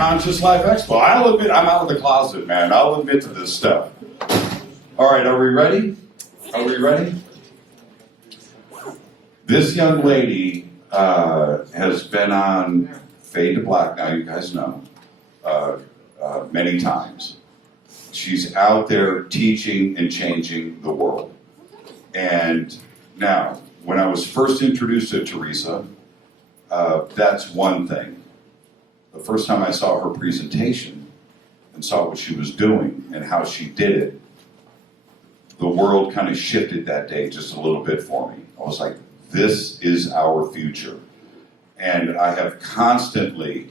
Conscious Life Expo. I'll admit, I'm out of the closet, man. I'll admit to this stuff. All right, are we ready? Are we ready? This young lady has been on Fade to Black, now you guys know, many times. She's out there teaching and changing the world. And now, when I was first introduced to Teresa, that's one thing. The first time I saw her presentation and saw what she was doing and how she did it, the world kind of shifted that day just a little bit for me. I was like, this is our future. And I have constantly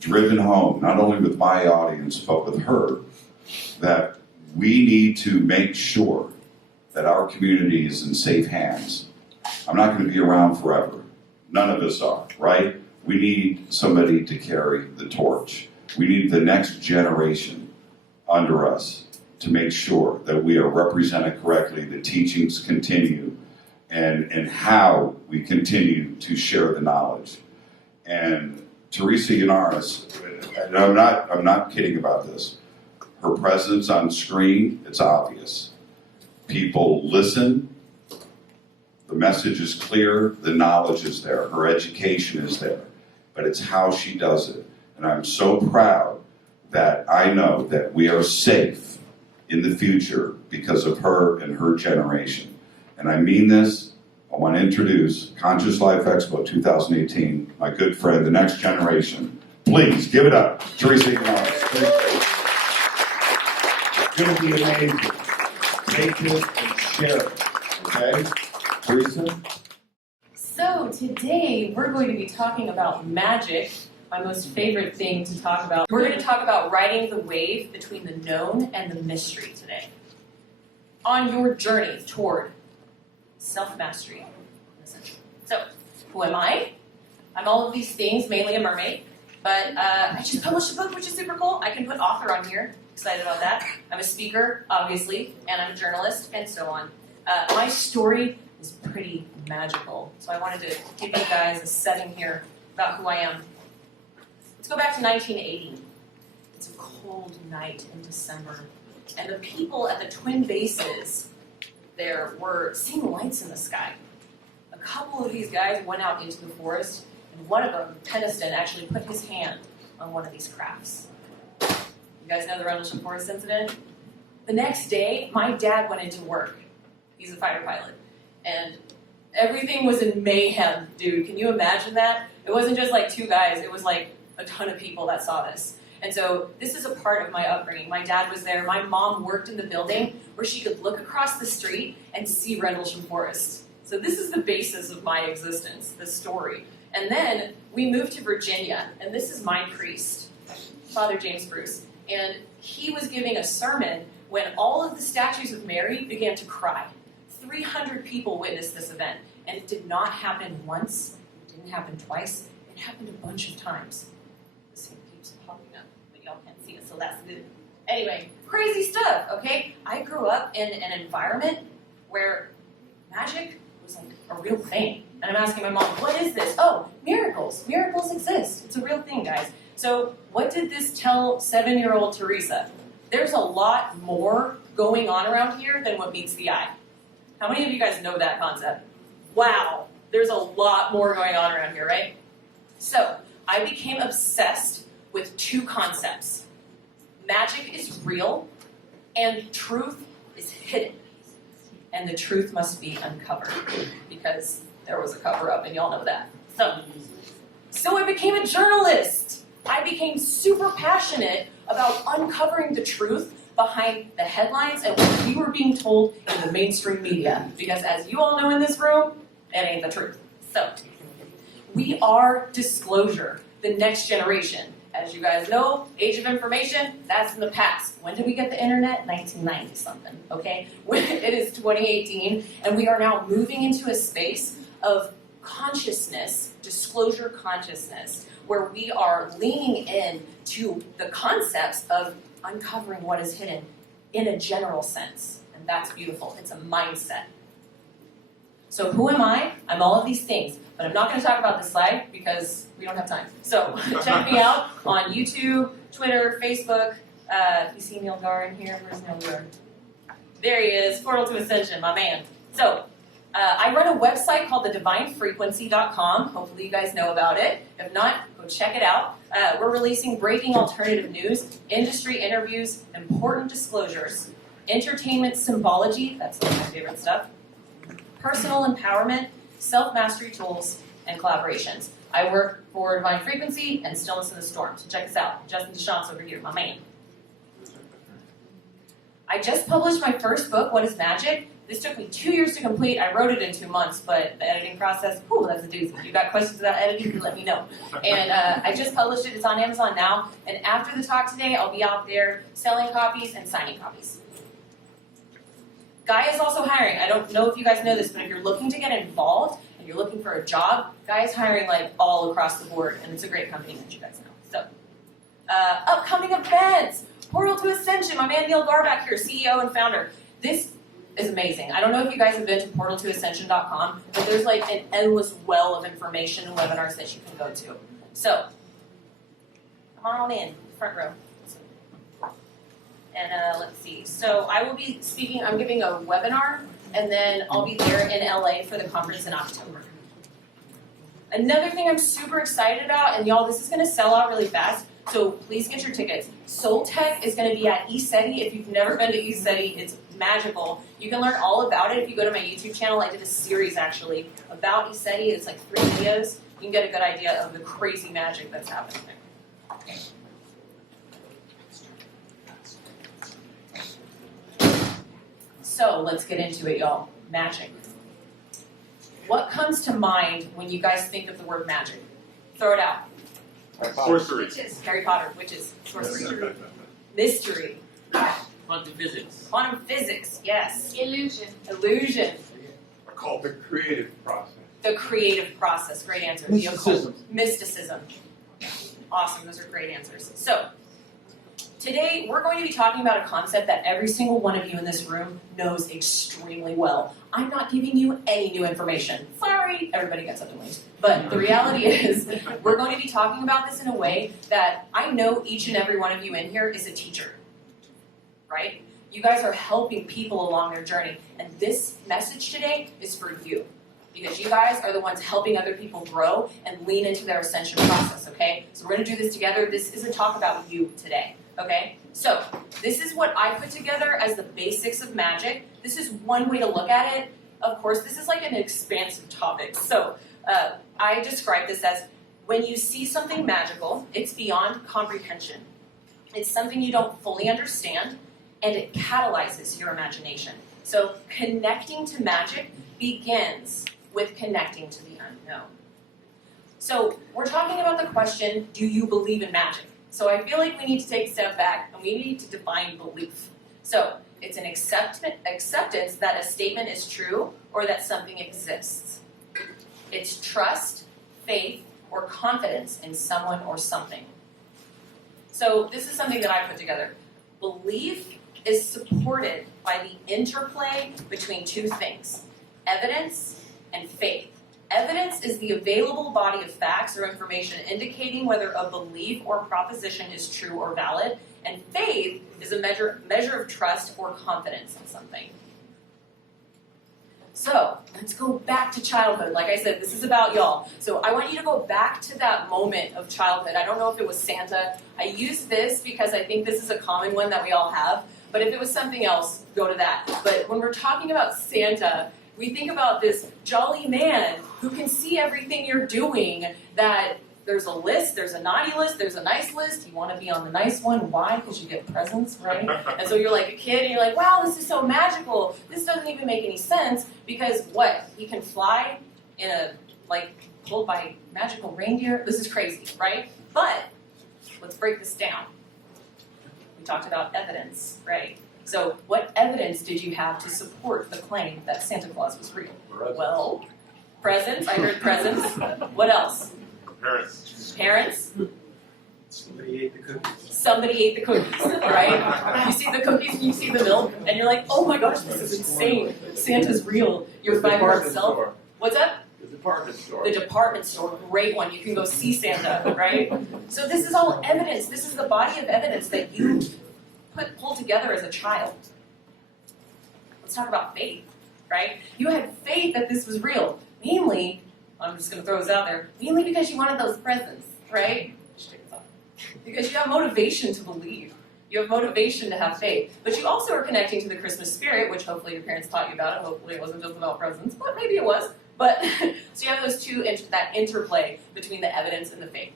driven home, not only with my audience, but with her, that we need to make sure that our community is in safe hands. I'm not going to be around forever. None of us are, right? We need somebody to carry the torch. We need the next generation under us to make sure that we are represented correctly, the teachings continue, and how we continue to share the knowledge. And Teresa Yanaros, and I'm not kidding about this, her presence on screen, it's obvious. People listen, the message is clear, the knowledge is there, her education is there, but it's how she does it. And I'm so proud that I know that we are safe in the future because of her and her generation. And I mean this. I want to introduce Conscious Life Expo 2018, my good friend, the next generation. Please give it up, Teresa Yanaros. It's going to be amazing. Take it and share it, okay? Teresa? So today we're going to be talking about magic, my most favorite thing to talk about. We're going to talk about riding the wave between the known and the mystery today. On your journey toward self-mastery. So, who am I? I'm all of these things, mainly a mermaid, but I just published a book, which is super cool. I can put author on here. Excited about that. I'm a speaker, obviously, and I'm a journalist, and so on. My story is pretty magical, so I wanted to give you guys a setting here about who I am. Let's go back to 1980. It's a cold night in December, and the people at the Twin Bases there were seeing lights in the sky. A couple of these guys went out into the forest, and one of them, Peniston, actually put his hand on one of these crafts. You guys know the Rendlesham Forest incident? The next day, my dad went into work. He's a fighter pilot. And everything was in mayhem, dude. Can you imagine that? It wasn't just like two guys. It was like a ton of people that saw this. And so this is a part of my upbringing. My dad was there. My mom worked in the building where she could look across the street and see Rendlesham Forest. So this is the basis of my existence, this story. And then we moved to Virginia, and this is my priest, Father James Bruce. And he was giving a sermon when all of the statues of Mary began to cry. 300 people witnessed this event, and it did not happen once, it didn't happen twice, it happened a bunch of times. This thing keeps popping up, but y'all can't see it, so that's good. Anyway, crazy stuff, okay? I grew up in an environment where magic was like a real thing. And I'm asking my mom, what is this? Oh, miracles. Miracles exist. It's a real thing, guys. So what did this tell 7-year-old Teresa? There's a lot more going on around here than what meets the eye. How many of you guys know that concept? Wow, there's a lot more going on around here, right? So I became obsessed with two concepts. Magic is real, and truth is hidden. And the truth must be uncovered, because there was a cover-up, and y'all know that. So I became a journalist. I became super passionate about uncovering the truth behind the headlines and what we were being told in the mainstream media. Because as you all know in this room, it ain't the truth. So, we are disclosure, the next generation. As you guys know, age of information, that's in the past. When did we get the internet? 1990 something, okay? It is 2018, and we are now moving into a space of consciousness, disclosure consciousness, where we are leaning in to the concepts of uncovering what is hidden in a general sense. And that's beautiful. It's a mindset. So who am I? I'm all of these things. But I'm not going to talk about this slide because we don't have time. So check me out on YouTube, Twitter, Facebook. You see Neil Gar in here? Where's Neil Gar? There he is, Portal to Ascension, my man. So I run a website called thedivinefrequency.com. Hopefully you guys know about it. If not, go check it out. We're releasing breaking alternative news, industry interviews, important disclosures, entertainment symbology, that's some of my favorite stuff, personal empowerment, self-mastery tools, and collaborations. I work for Divine Frequency and Stillness in the Storm, so check us out. Justin Deschamps over here, my man. I just published my first book, What is Magic? This took me 2 years to complete. I wrote it in 2 months, but the editing process, whew, that's a doozy. If you got questions about editing, let me know. And I just published it. It's on Amazon now. And after the talk today, I'll be out there selling copies and signing copies. Gaia is also hiring. I don't know if you guys know this, but if you're looking to get involved and you're looking for a job, Gaia is hiring like all across the board, and it's a great company that you guys know. So, upcoming events. Portal to Ascension. My man Neil Gar back here, CEO and founder. This is amazing. I don't know if you guys have been to portaltoascension.com, but there's like an endless well of information and webinars that you can go to. So, come on in, front row. And let's see. So I will be speaking, I'm giving a webinar, and then I'll be there in LA for the conference in October. Another thing I'm super excited about, and y'all, this is going to sell out really fast, so please get your tickets. Soul Tech is going to be at ECETI. If you've never been to ECETI, it's magical. You can learn all about it if you go to my YouTube channel. I did a series, actually, about ECETI. It's like 3 videos. You can get a good idea of the crazy magic that's happening there. Okay. So let's get into it, y'all. Magic. What comes to mind when you guys think of the word magic? Throw it out. Sorcery. Harry Potter, witches, sorcery. Mystery. Quantum physics. Quantum physics, yes. Illusion. Illusion. I call it the creative process. The creative process, great answer. The occult. Mysticism. Awesome, those are great answers. So, today we're going to be talking about a concept that every single one of you in this room knows extremely well. I'm not giving you any new information. Sorry, everybody gets up and leaves. But the reality is, we're going to be talking about this in a way that I know each and every one of you in here is a teacher, right? You guys are helping people along their journey. And this message today is for you. Because you guys are the ones helping other people grow and lean into their ascension process, okay? So we're going to do this together. This is a talk about you today. Okay, so this is what I put together as the basics of magic. This is one way to look at it. Of course, this is like an expansive topic. So I describe this as when you see something magical, it's beyond comprehension. It's something you don't fully understand, and it catalyzes your imagination. So connecting to magic begins with connecting to the unknown. So we're talking about the question, do you believe in magic? So I feel like we need to take a step back and we need to define belief. So it's an acceptance that a statement is true or that something exists. It's trust, faith, or confidence in someone or something. So this is something that I put together. Belief is supported by the interplay between two things, evidence and faith. Evidence is the available body of facts or information indicating whether a belief or proposition is true or valid, and faith is a measure of trust or confidence in something. So, let's go back to childhood. Like I said, this is about y'all. So I want you to go back to that moment of childhood. I don't know if it was Santa. I use this because I think this is a common one that we all have, but if it was something else, go to that. But when we're talking about Santa, we think about this jolly man who can see everything you're doing, that there's a list, there's a naughty list, there's a nice list. You want to be on the nice one. Why? Because you get presents, right? And so you're like a kid and you're like, wow, this is so magical. This doesn't even make any sense because what? He can fly in a, like, pulled by magical reindeer? This is crazy, right? But let's break this down. We talked about evidence, right? So what evidence did you have to support the claim that Santa Claus was real? Well, presents. I heard presents. What else? Parents. Parents. Somebody ate the cookies. Somebody ate the cookies, right? You see the cookies and you see the milk, and you're like, oh my gosh, this is insane. Santa's real. Your 5-year-old self. What's up? The department store. The department store, great one. You can go see Santa, right? So this is all evidence. This is the body of evidence that you pulled together as a child. Let's talk about faith, right? You had faith that this was real. Mainly, I'm just going to throw this out there, mainly because you wanted those presents, right? Because you have motivation to believe. You have motivation to have faith. But you also are connecting to the Christmas spirit, which hopefully your parents taught you about it. Hopefully it wasn't just about presents, but maybe it was. But so you have those two, that interplay between the evidence and the faith.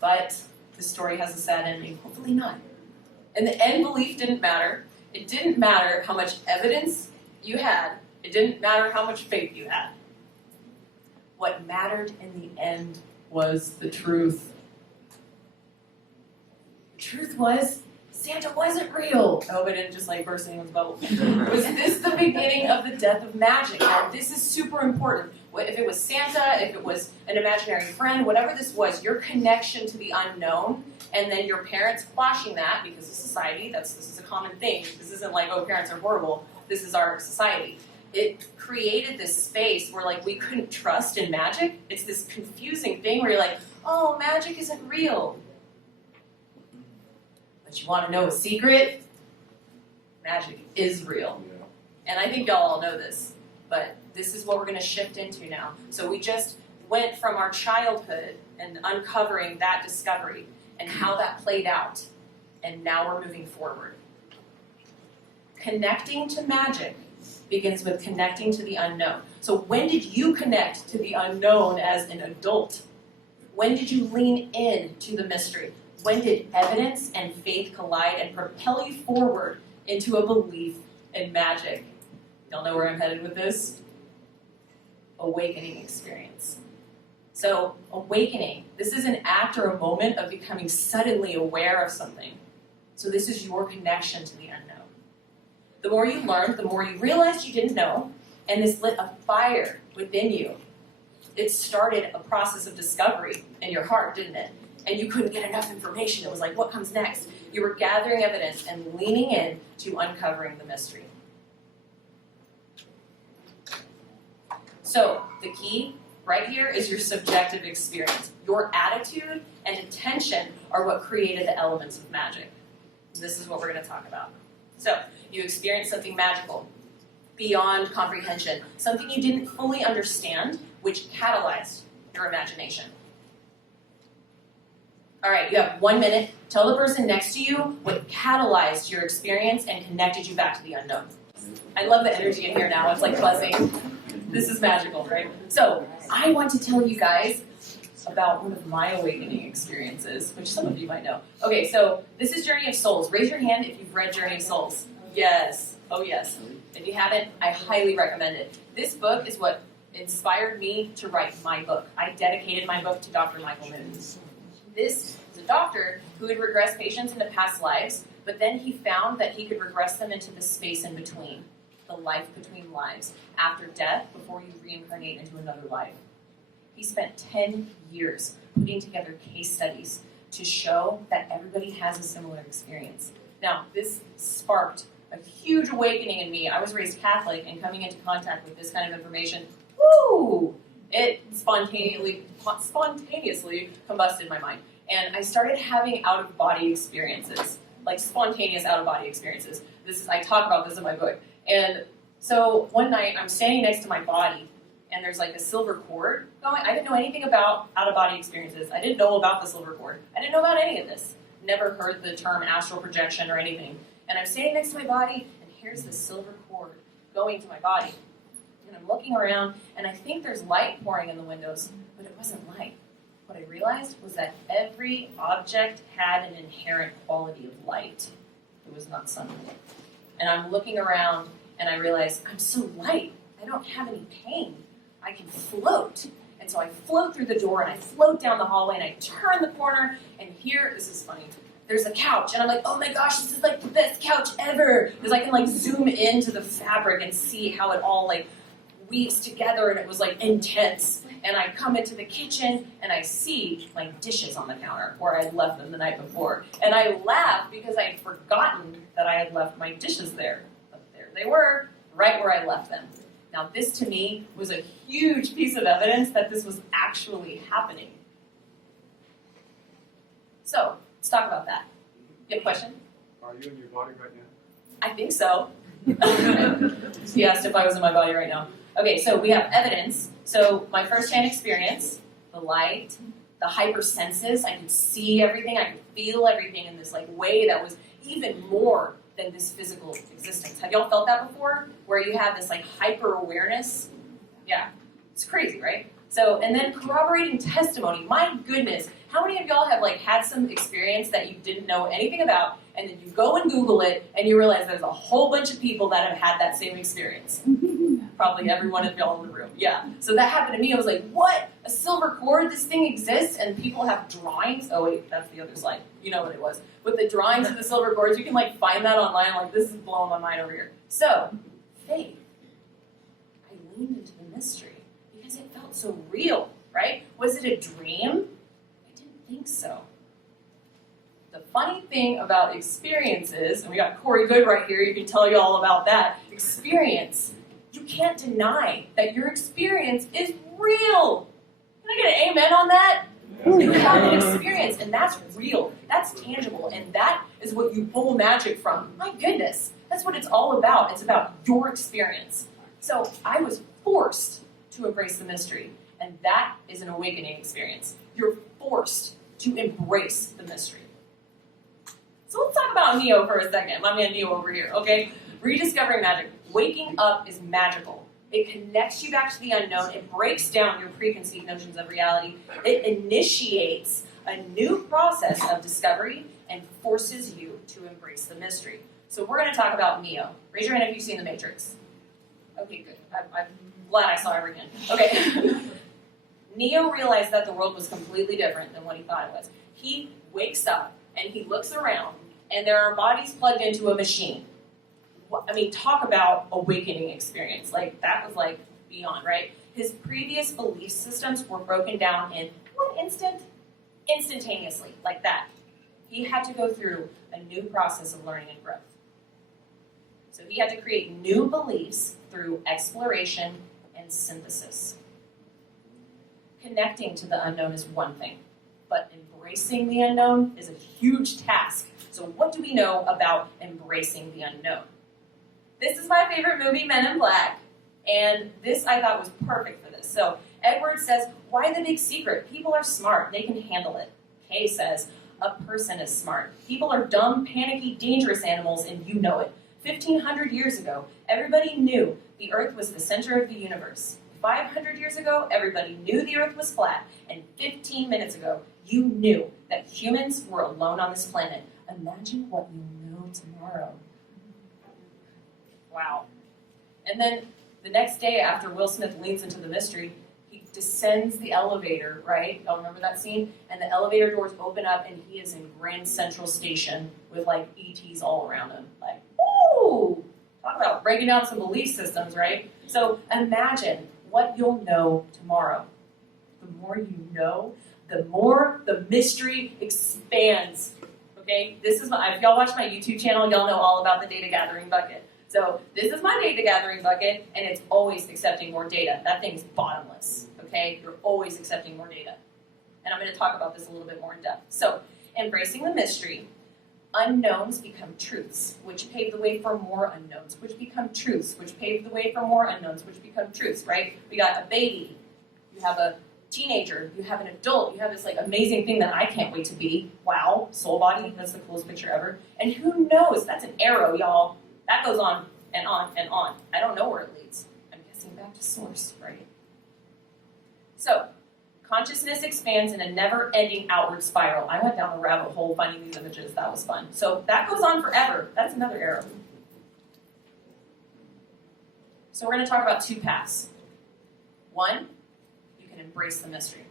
But the story has a sad ending. Hopefully not. In the end, belief didn't matter. It didn't matter how much evidence you had. It didn't matter how much faith you had. What mattered in the end was the truth. The truth was, Santa wasn't real. I hope I didn't just burst anyone's bubble. Was this the beginning of the death of magic? Now, this is super important. If it was Santa, if it was an imaginary friend, whatever this was, your connection to the unknown, and then your parents flashing that, because of society, this is a common thing. This isn't like, oh, parents are horrible. This is our society. It created this space where we couldn't trust in magic. It's this confusing thing where you're like, oh, magic isn't real. But you want to know a secret? Magic is real. And I think y'all all know this, but this is what we're going to shift into now. So we just went from our childhood and uncovering that discovery and how that played out, and now we're moving forward. Connecting to magic begins with connecting to the unknown. So when did you connect to the unknown as an adult? When did you lean in to the mystery? When did evidence and faith collide and propel you forward into a belief in magic? Y'all know where I'm headed with this? Awakening experience. So, awakening, this is an act or a moment of becoming suddenly aware of something. So this is your connection to the unknown. The more you learned, the more you realized you didn't know, and this lit a fire within you. It started a process of discovery in your heart, didn't it? And you couldn't get enough information. It was like, what comes next? You were gathering evidence and leaning in to uncovering the mystery. So, the key right here is your subjective experience. Your attitude and intention are what created the elements of magic. This is what we're going to talk about. So, you experienced something magical, beyond comprehension, something you didn't fully understand, which catalyzed your imagination. All right, you have 1 minute. Tell the person next to you what catalyzed your experience and connected you back to the unknown. I love the energy in here now. It's like buzzing. This is magical, right? So, I want to tell you guys about one of my awakening experiences, which some of you might know. Okay, so this is Journey of Souls. Raise your hand if you've read Journey of Souls. Yes. Oh, yes. If you haven't, I highly recommend it. This book is what inspired me to write my book. I dedicated my book to Dr. Michael Moon. This is a doctor who had regressed patients into past lives, but then he found that he could regress them into the space in between, the life between lives, after death, before you reincarnate into another life. He spent 10 years putting together case studies to show that everybody has a similar experience. Now, this sparked a huge awakening in me. I was raised Catholic, and coming into contact with this kind of information, woo! It spontaneously combusted my mind. And I started having out-of-body experiences, like spontaneous out-of-body experiences. I talk about this in my book. And so one night, I'm standing next to my body, and there's a silver cord going. I didn't know anything about out-of-body experiences. I didn't know about the silver cord. I didn't know about any of this. Never heard the term astral projection or anything. And I'm standing next to my body, and here's the silver cord going to my body. And I'm looking around, and I think there's light pouring in the windows, but it wasn't light. What I realized was that every object had an inherent quality of light. It was not sunlight. And I'm looking around, and I realize I'm so light. I don't have any pain. I can float. And so I float through the door, and I float down the hallway, and I turn the corner, and here, this is funny, there's a couch, and I'm like, oh my gosh, this is the best couch ever, because I can zoom into the fabric and see how it all weaves together, and it was intense. and I come into the kitchen and I see my dishes on the counter where I left them the night before. And I laugh because I had forgotten that I had left my dishes there. But there they were, right where I left them. Now this to me was a huge piece of evidence that this was actually happening. So, let's talk about that. You have a question? Are you in your body right now? I think so. He asked if I was in my body right now. Okay, so we have evidence. So my first-hand experience, the light, the hypersenses, I could see everything, I could feel everything in this way that was even more than this physical existence. Have y'all felt that before? Where you have this hyper-awareness? Yeah, it's crazy, right? So, and then corroborating testimony. My goodness, how many of y'all have had some experience that you didn't know anything about, and then you go and Google it, and you realize there's a whole bunch of people that have had that same experience? Probably every one of y'all in the room. Yeah. So that happened to me. I was like, what? A silver cord? This thing exists? And people have drawings? Oh wait, that's the other slide. You know what it was. With the drawings of the silver cords, you can find that online. This is blowing my mind over here. So, faith. I leaned into the mystery because it felt so real, right? Was it a dream? I didn't think so. The funny thing about experiences, and we got Corey Good right here, he can tell you all about that. Experience. You can't deny that your experience is real. Can I get an amen on that? You have an experience, and that's real. That's tangible, and that is what you pull magic from. My goodness, that's what it's all about. It's about your experience. So I was forced to embrace the mystery, and that is an awakening experience. You're forced to embrace the mystery. So let's talk about Neo for a second. My man Neo over here, okay? Rediscovering magic. Waking up is magical. It connects you back to the unknown. It breaks down your preconceived notions of reality. It initiates a new process of discovery and forces you to embrace the mystery. So we're going to talk about Neo. Raise your hand if you've seen The Matrix. Okay, good. I'm glad I saw everything. Okay. Neo realized that the world was completely different than what he thought it was. He wakes up and he looks around, and there are bodies plugged into a machine. I mean, talk about awakening experience. That was beyond, right? His previous belief systems were broken down in one instant, instantaneously, like that. He had to go through a new process of learning and growth. So he had to create new beliefs through exploration and synthesis. Connecting to the unknown is one thing, but embracing the unknown is a huge task. So what do we know about embracing the unknown? This is my favorite movie, Men in Black, and this I thought was perfect for this. So Edward says, why the big secret? People are smart, they can handle it. Kay says, a person is smart. People are dumb, panicky, dangerous animals, and you know it. 1,500 years ago, everybody knew the Earth was the center of the universe. 500 years ago, everybody knew the Earth was flat, and 15 minutes ago, you knew that humans were alone on this planet. Imagine what you know tomorrow. Wow. And then the next day after Will Smith leans into the mystery, he descends the elevator, right? Y'all remember that scene? And the elevator doors open up and he is in Grand Central Station with ETs all around him. Woo! Talk about breaking down some belief systems, right? So imagine what you'll know tomorrow. The more you know, the more the mystery expands. Okay? This is if y'all watch my YouTube channel, y'all know all about the data gathering bucket. So this is my data gathering bucket, and it's always accepting more data. That thing's bottomless, okay? You're always accepting more data. And I'm going to talk about this a little bit more in depth. So, embracing the mystery, unknowns become truths, which pave the way for more unknowns, which become truths, which pave the way for more unknowns, which become truths, right? We got a baby, you have a teenager, you have an adult, you have this amazing thing that I can't wait to be. Wow, soul body, that's the coolest picture ever. And who knows, that's an arrow, y'all. That goes on and on and on. I don't know where it leads. I'm guessing back to source, right? So, consciousness expands in a never-ending outward spiral. I went down the rabbit hole finding these images. That was fun. So that goes on forever. That's another arrow. So we're going to talk about two paths. One, you can embrace the mystery.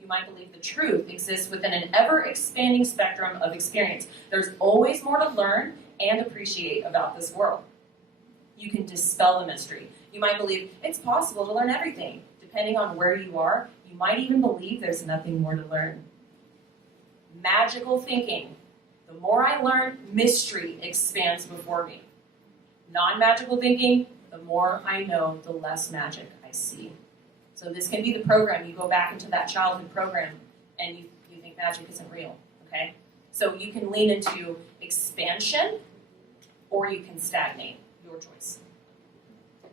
You might believe the truth exists within an ever-expanding spectrum of experience. There's always more to learn and appreciate about this world. You can dispel the mystery. You might believe it's possible to learn everything. depending on where you are, you might even believe there's nothing more to learn. Magical thinking. The more I learn, mystery expands before me. Non-magical thinking, the more I know, the less magic I see. So this can be the program. You go back into that childhood program and you think magic isn't real, okay? So you can lean into expansion or you can stagnate, your choice.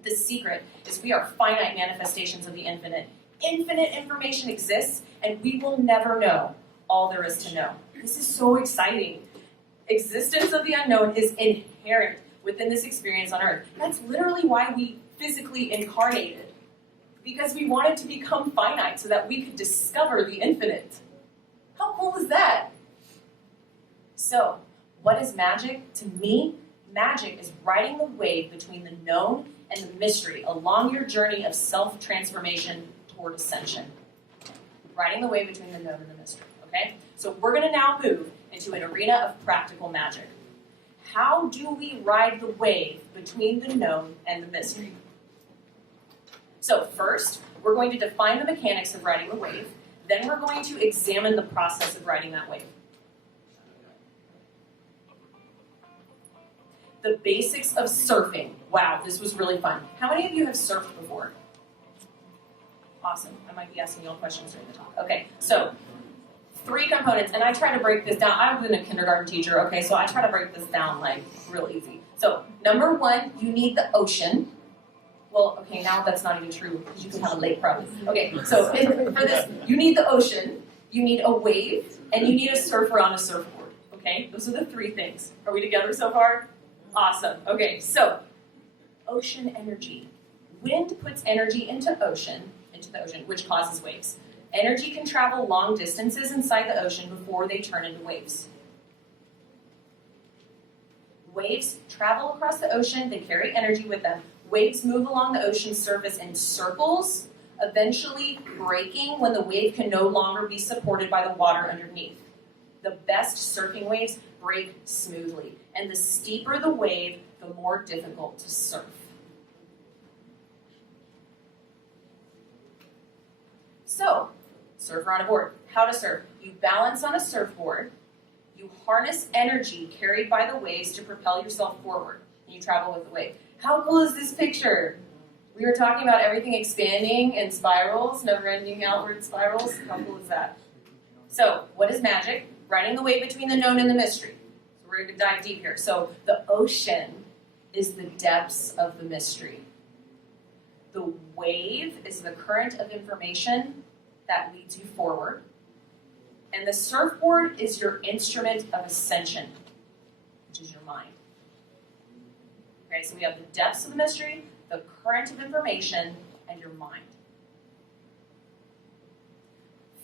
The secret is we are finite manifestations of the infinite. Infinite information exists and we will never know all there is to know. This is so exciting. Existence of the unknown is inherent within this experience on earth. That's literally why we physically incarnated. Because we wanted to become finite so that we could discover the infinite. How cool is that? So, what is magic? To me, magic is riding the wave between the known and the mystery along your journey of self-transformation toward ascension. Riding the wave between the known and the mystery, okay? So we're going to now move into an arena of practical magic. How do we ride the wave between the known and the mystery? So first, we're going to define the mechanics of riding the wave. Then we're going to examine the process of riding that wave. The basics of surfing. Wow, this was really fun. How many of you have surfed before? Awesome. I might be asking you all questions during the talk. Okay, so 3 components, and I try to break this down. I've been a kindergarten teacher, okay, so I try to break this down like real easy. So number 1, you need the ocean. Well, okay, now that's not even true because you can have a lake probably. Okay, so for this, you need the ocean, you need a wave, and you need a surfer on a surfboard. Okay, those are the 3 things. Are we together so far? Awesome. Okay, so ocean energy. Wind puts energy into the ocean, which causes waves. Energy can travel long distances inside the ocean before they turn into waves. Waves travel across the ocean, they carry energy with them. Waves move along the ocean's surface in circles, eventually breaking when the wave can no longer be supported by the water underneath. The best surfing waves break smoothly, and the steeper the wave, the more difficult to surf. So, surfer on a board. How to surf? You balance on a surfboard, you harness energy carried by the waves to propel yourself forward, and you travel with the wave. How cool is this picture? We were talking about everything expanding in spirals, never-ending outward spirals. How cool is that? So, what is magic? Riding the wave between the known and the mystery. So we're going to dive deep here. So, the ocean is the depths of the mystery. The wave is the current of information that leads you forward. And the surfboard is your instrument of ascension, which is your mind. Okay, so we have the depths of the mystery, the current of information, and your mind.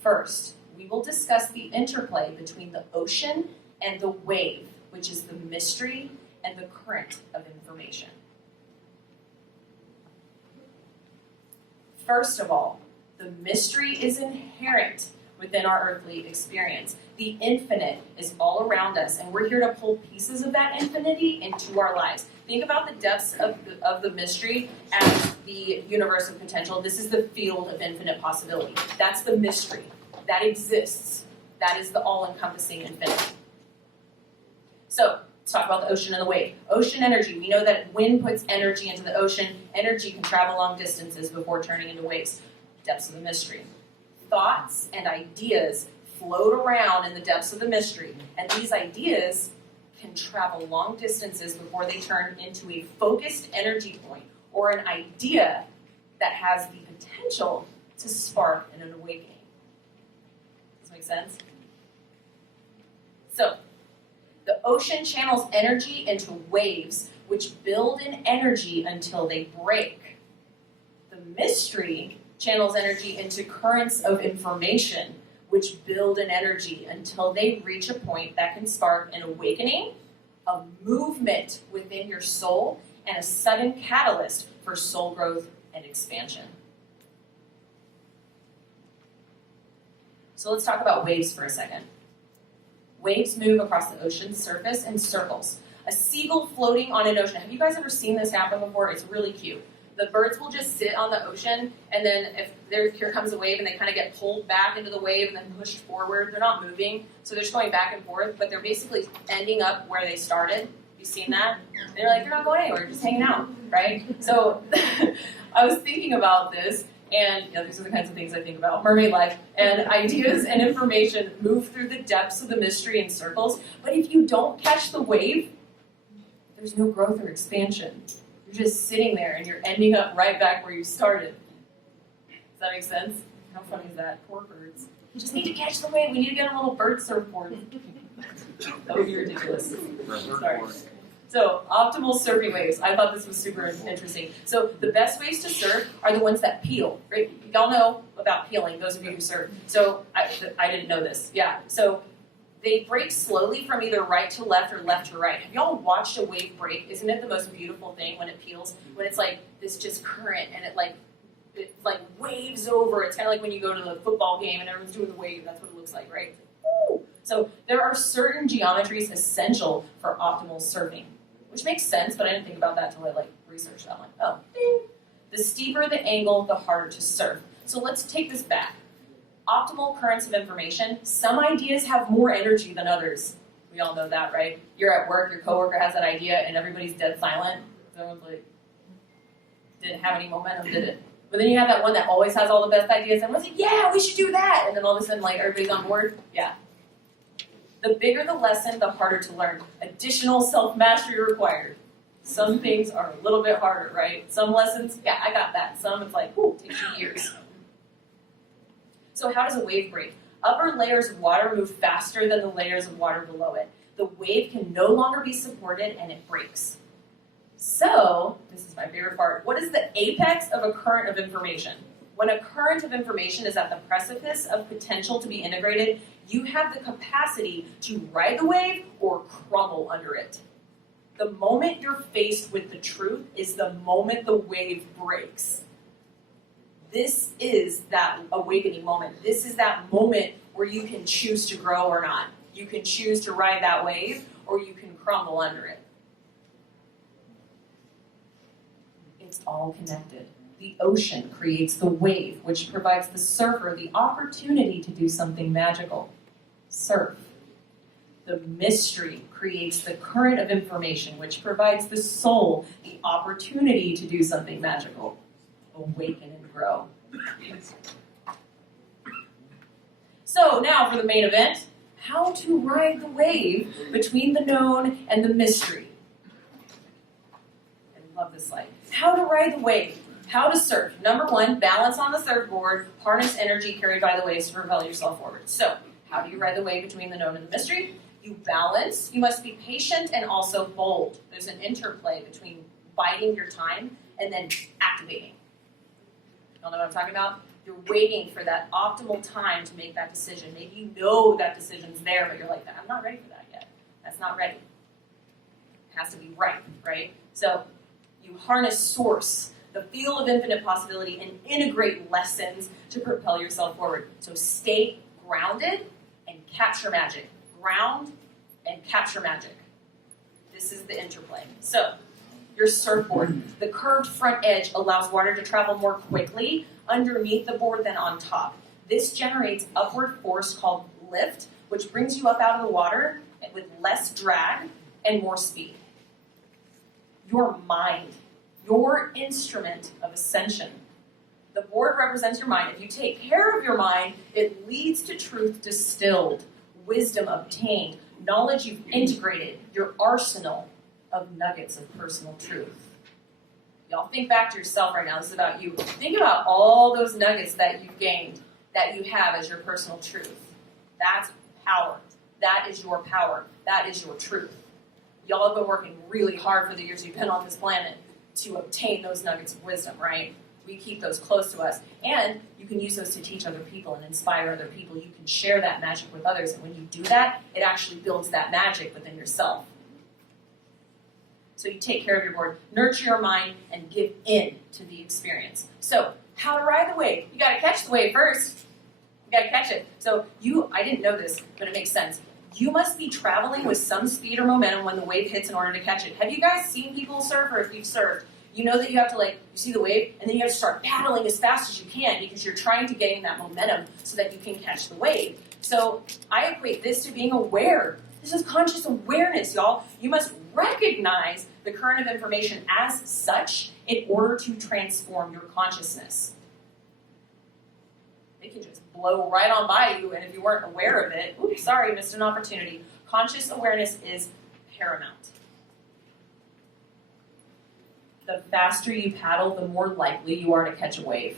First, we will discuss the interplay between the ocean and the wave, which is the mystery and the current of information. First of all, the mystery is inherent within our earthly experience. The infinite is all around us, and we're here to pull pieces of that infinity into our lives. Think about the depths of the mystery as the universe of potential. This is the field of infinite possibility. That's the mystery. That exists. That is the all-encompassing infinite. So, let's talk about the ocean and the wave. Ocean energy. We know that wind puts energy into the ocean. Energy can travel long distances before turning into waves. Depths of the mystery. Thoughts and ideas float around in the depths of the mystery, and these ideas can travel long distances before they turn into a focused energy point or an idea that has the potential to spark an awakening. Does that make sense? So, the ocean channels energy into waves which build in energy until they break. The mystery channels energy into currents of information which build in energy until they reach a point that can spark an awakening, a movement within your soul, and a sudden catalyst for soul growth and expansion. So let's talk about waves for a second. Waves move across the ocean's surface in circles. A seagull floating on an ocean. Have you guys ever seen this happen before? It's really cute. the birds will just sit on the ocean, and then if here comes a wave and they kind of get pulled back into the wave and then pushed forward, they're not moving, so they're just going back and forth, but they're basically ending up where they started. You seen that? And they're like, they're not going anywhere, just hanging out, right? So I was thinking about this, and these are the kinds of things I think about, mermaid life, and ideas and information move through the depths of the mystery in circles, but if you don't catch the wave, there's no growth or expansion. You're just sitting there and you're ending up right back where you started. Does that make sense? How funny is that? Poor birds. You just need to catch the wave. We need to get a little bird surfboard. That would be ridiculous. Sorry. So, optimal surfing waves. I thought this was super interesting. So, the best waves to surf are the ones that peel, right? Y'all know about peeling, those of you who surf. So, I didn't know this. Yeah. So, they break slowly from either right to left or left to right. Have y'all watched a wave break? Isn't it the most beautiful thing when it peels? When it's like this just current and it waves over. It's kind of like when you go to the football game and everyone's doing the wave. That's what it looks like, right? Woo! So there are certain geometries essential for optimal surfing, which makes sense, but I didn't think about that until I researched that one. Oh, ding! The steeper the angle, the harder to surf. So let's take this back. Optimal currents of information. Some ideas have more energy than others. We all know that, right? You're at work, your coworker has that idea, and everybody's dead silent. Everyone's like, didn't have any momentum, did it? But then you have that one that always has all the best ideas, and was like, yeah, we should do that. And then all of a sudden, everybody's on board. Yeah. The bigger the lesson, the harder to learn. Additional self-mastery required. Some things are a little bit harder, right? Some lessons, yeah, I got that. Some, it's like, ooh, it takes you years. So how does a wave break? Upper layers of water move faster than the layers of water below it. The wave can no longer be supported and it breaks. So, this is my favorite part, what is the apex of a current of information? When a current of information is at the precipice of potential to be integrated, you have the capacity to ride the wave or crumble under it. The moment you're faced with the truth is the moment the wave breaks. This is that awakening moment. This is that moment where you can choose to grow or not. You can choose to ride that wave, or you can crumble under it. It's all connected. The ocean creates the wave, which provides the surfer the opportunity to do something magical. Surf. The mystery creates the current of information, which provides the soul the opportunity to do something magical. Awaken and grow. So now for the main event, how to ride the wave between the known and the mystery. I love this slide. How to ride the wave. How to surf. Number one, balance on the surfboard, harness energy carried by the waves to propel yourself forward. So, how do you ride the wave between the known and the mystery? You balance. You must be patient and also bold. There's an interplay between biding your time and then activating. Y'all know what I'm talking about? You're waiting for that optimal time to make that decision. Maybe you know that decision's there, but you're like, I'm not ready for that yet. That's not ready. It has to be right? So you harness source, the field of infinite possibility, and integrate lessons to propel yourself forward. So stay grounded and capture magic. Ground and capture magic. This is the interplay. So your surfboard. The curved front edge allows water to travel more quickly underneath the board than on top. This generates upward force called lift, which brings you up out of the water with less drag and more speed. Your mind, your instrument of ascension. The board represents your mind. If you take care of your mind, it leads to truth distilled, wisdom obtained, knowledge you've integrated, your arsenal of nuggets of personal truth. Y'all think back to yourself right now. This is about you. Think about all those nuggets that you've gained, that you have as your personal truth. That's power. That is your power. That is your truth. Y'all have been working really hard for the years you've been on this planet to obtain those nuggets of wisdom, right? We keep those close to us. And you can use those to teach other people and inspire other people. You can share that magic with others. And when you do that, it actually builds that magic within yourself. So you take care of your board, nurture your mind, and give in to the experience. So how to ride the wave? You got to catch the wave first. You got to catch it. So I didn't know this, but it makes sense. You must be traveling with some speed or momentum when the wave hits in order to catch it. Have you guys seen people surf, or if you've surfed, you know that you have to you see the wave, and then you have to start paddling as fast as you can because you're trying to gain that momentum so that you can catch the wave. So I equate this to being aware. This is conscious awareness, y'all. You must recognize the current of information as such in order to transform your consciousness. They can just blow right on by you, and if you weren't aware of it, oops, sorry, missed an opportunity. Conscious awareness is paramount. The faster you paddle, the more likely you are to catch a wave.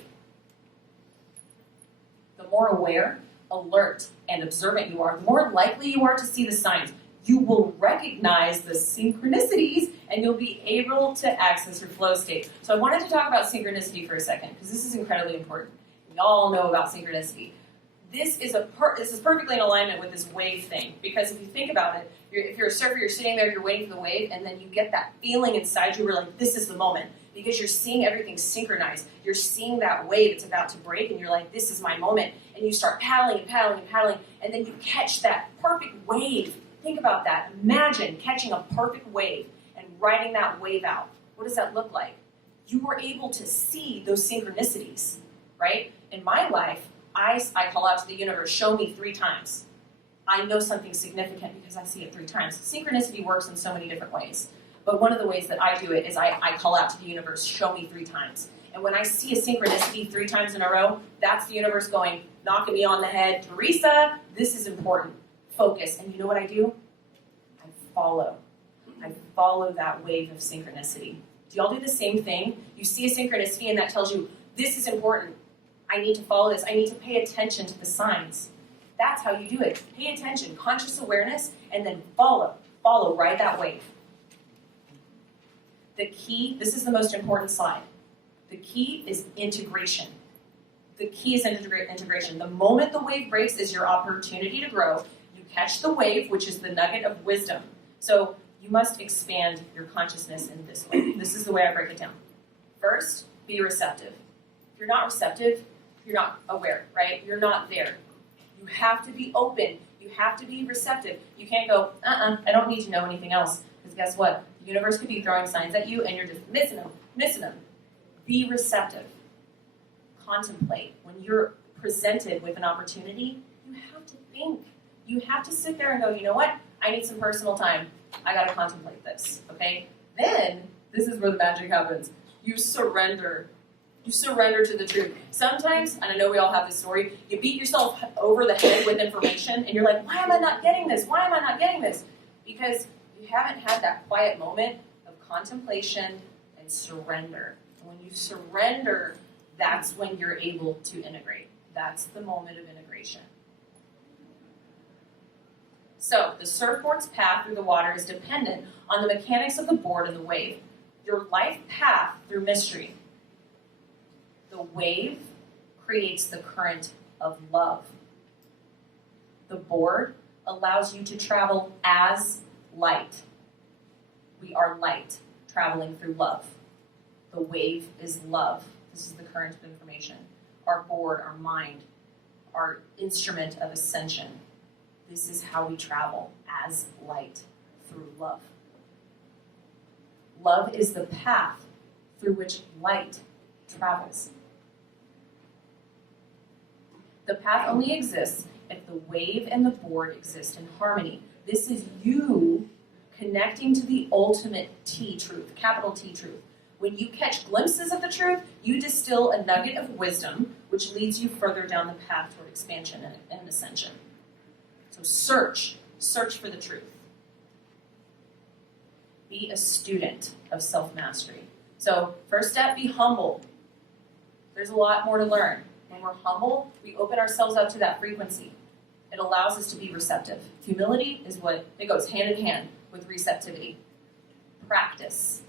The more aware, alert, and observant you are, the more likely you are to see the signs. You will recognize the synchronicities, and you'll be able to access your flow state. So I wanted to talk about synchronicity for a second, because this is incredibly important. We all know about synchronicity. This is perfectly in alignment with this wave thing, because if you think about it, if you're a surfer, you're sitting there, you're waiting for the wave, and then you get that feeling inside you where like, this is the moment, because you're seeing everything synchronized. You're seeing that wave, it's about to break, and you're like, this is my moment. And you start paddling and paddling and paddling, and then you catch that perfect wave. Think about that. Imagine catching a perfect wave and riding that wave out. What does that look like? You were able to see those synchronicities, right? In my life, I call out to the universe, show me 3 times. I know something significant because I see it 3 times. Synchronicity works in so many different ways. But one of the ways that I do it is I call out to the universe, show me 3 times. And when I see a synchronicity 3 times in a row, that's the universe going, knocking me on the head, Teresa, this is important. Focus. And you know what I do? I follow. I follow that wave of synchronicity. Do y'all do the same thing? You see a synchronicity and that tells you, this is important. I need to follow this. I need to pay attention to the signs. That's how you do it. Pay attention, conscious awareness, and then follow. Follow, ride that wave. The key, this is the most important slide. The key is integration. The key is integration. The moment the wave breaks is your opportunity to grow. You catch the wave, which is the nugget of wisdom. So you must expand your consciousness in this way. This is the way I break it down. First, be receptive. If you're not receptive, you're not aware, right? You're not there. You have to be open. You have to be receptive. You can't go, I don't need to know anything else. Because guess what? The universe could be throwing signs at you and you're just missing them. Be receptive. Contemplate. When you're presented with an opportunity, you have to think. You have to sit there and go, you know what? I need some personal time. I got to contemplate this, okay? Then, this is where the magic happens. You surrender. You surrender to the truth. Sometimes, and I know we all have this story, you beat yourself over the head with information, and you're like, why am I not getting this? Why am I not getting this? Because you haven't had that quiet moment of contemplation and surrender. And when you surrender, that's when you're able to integrate. That's the moment of integration. So, the surfboard's path through the water is dependent on the mechanics of the board and the wave. Your life path through mystery. The wave creates the current of love. The board allows you to travel as light. We are light, traveling through love. The wave is love. This is the current of information. Our board, our mind, our instrument of ascension. This is how we travel, as light, through love. Love is the path through which light travels. The path only exists if the wave and the board exist in harmony. This is you connecting to the ultimate T truth, capital T truth. When you catch glimpses of the truth, you distill a nugget of wisdom, which leads you further down the path toward expansion and ascension. So search for the truth. Be a student of self-mastery. So first step, be humble. There's a lot more to learn. When we're humble, we open ourselves up to that frequency. It allows us to be receptive. Humility is what, it goes hand in hand with receptivity. Practice.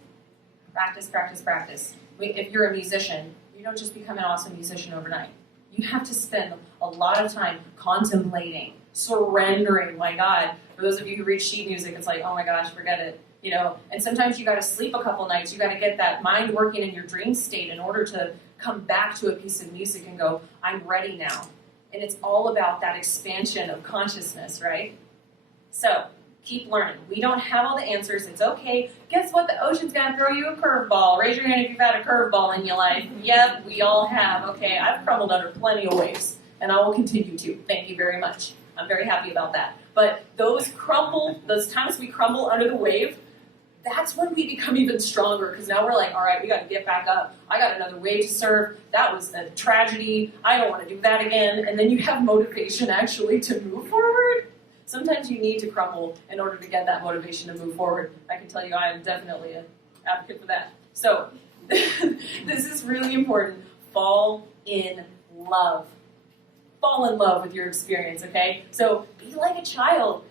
Practice. If you're a musician, you don't just become an awesome musician overnight. You have to spend a lot of time contemplating, surrendering. My God, for those of you who read sheet music, it's like, oh my gosh, forget it. You know, and sometimes you got to sleep a couple nights. You got to get that mind working in your dream state in order to come back to a piece of music and go, I'm ready now. And it's all about that expansion of consciousness, right? So, Keep learning. We don't have all the answers. It's okay. Guess what? The ocean's going to throw you a curveball. Raise your hand if you've had a curveball in your life. Yep, we all have. Okay, I've crumbled under plenty of waves, and I will continue to. Thank you very much. I'm very happy about that. But those times we crumble under the wave, that's when we become even stronger, because now we're like, all right, we got to get back up. I got another wave to surf. That was a tragedy. I don't want to do that again. And then you have motivation actually to move forward. Sometimes you need to crumble in order to get that motivation to move forward. I can tell you I am definitely an advocate for that. So this is really important. Fall in love. Fall in love with your experience, okay? So be like a child.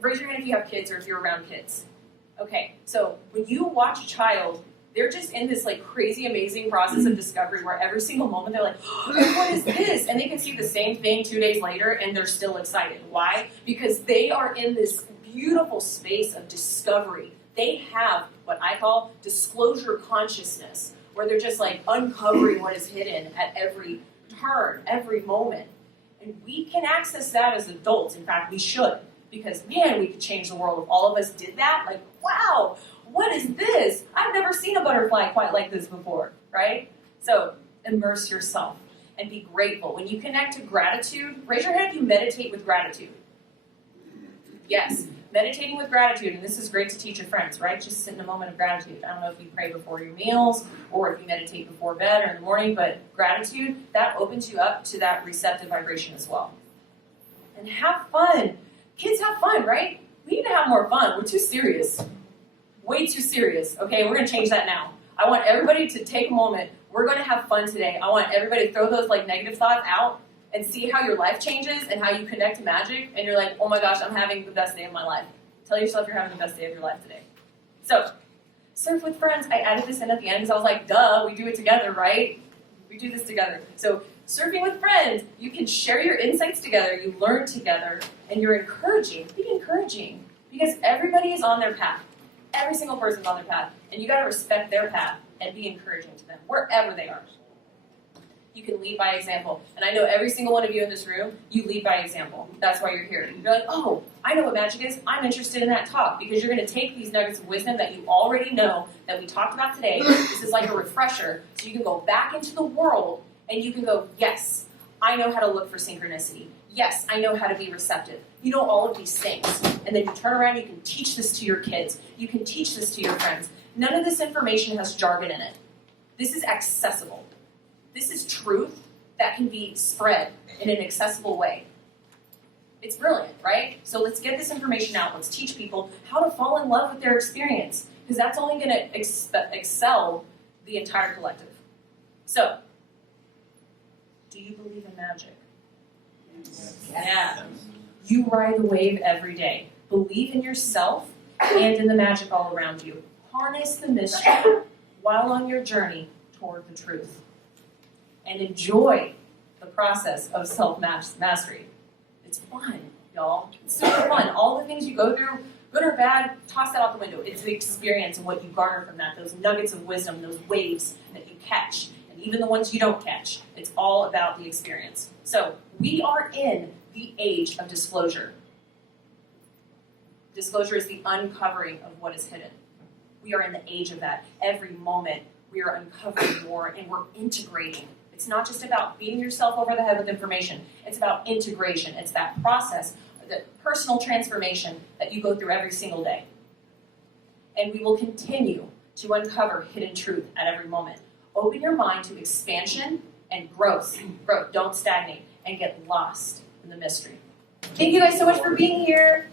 Raise your hand if you have kids or if you're around kids. Okay, so when you watch a child, they're just in this like crazy, amazing process of discovery where every single moment they're like, oh, what is this? And they can see the same thing 2 days later and they're still excited. Why? Because they are in this beautiful space of discovery. They have what I call disclosure consciousness, where they're just like uncovering what is hidden at every turn, every moment. And we can access that as adults. In fact, we should. Because, man, we could change the world if all of us did that. Like, wow, what is this? I've never seen a butterfly quite like this before, right? So immerse yourself and be grateful. When you connect to gratitude, raise your hand if you meditate with gratitude. Yes, meditating with gratitude, and this is great to teach your friends, right? Just sit in a moment of gratitude. I don't know if you pray before your meals or if you meditate before bed or in the morning, but gratitude, that opens you up to that receptive vibration as well. And have fun. Kids have fun, right? We need to have more fun. We're too serious. Way too serious. Okay, we're going to change that now. I want everybody to take a moment. We're going to have fun today. I want everybody to throw those like negative thoughts out and see how your life changes and how you connect to magic. And you're like, oh my gosh, I'm having the best day of my life. Tell yourself you're having the best day of your life today. So, surf with friends. I added this in at the end because I was like, duh, we do it together, right? We do this together. So, surfing with friends, you can share your insights together, you learn together, and you're encouraging. Be encouraging, because everybody is on their path. Every single person's on their path, and you got to respect their path and be encouraging to them, wherever they are. You can lead by example, and I know every single one of you in this room, you lead by example. That's why you're here. You're like, oh, I know what magic is. I'm interested in that talk, because you're going to take these nuggets of wisdom that you already know that we talked about today. This is like a refresher, so you can go back into the world and you can go, yes, I know how to look for synchronicity. Yes, I know how to be receptive. You know all of these things. And then you turn around, you can teach this to your kids. You can teach this to your friends. None of this information has jargon in it. This is accessible. This is truth that can be spread in an accessible way. It's brilliant, right? So let's get this information out. Let's teach people how to fall in love with their experience, because that's only going to excel the entire collective. So, do you believe in magic? Yes. Yeah. You ride the wave every day. Believe in yourself and in the magic all around you. Harness the mystery while on your journey toward the truth. And enjoy the process of self-mastery. It's fun, y'all. It's super fun. All the things you go through, good or bad, toss that out the window. It's the experience and what you garner from that, those nuggets of wisdom, those waves that you catch. Even the ones you don't catch. It's all about the experience. So, we are in the age of disclosure. Disclosure is the uncovering of what is hidden. We are in the age of that. Every moment, we are uncovering more and we're integrating. It's not just about beating yourself over the head with information. It's about integration. It's that process, the personal transformation that you go through every single day. And we will continue to uncover hidden truth at every moment. Open your mind to expansion and growth. Don't stagnate and get lost in the mystery. Thank you guys so much for being here.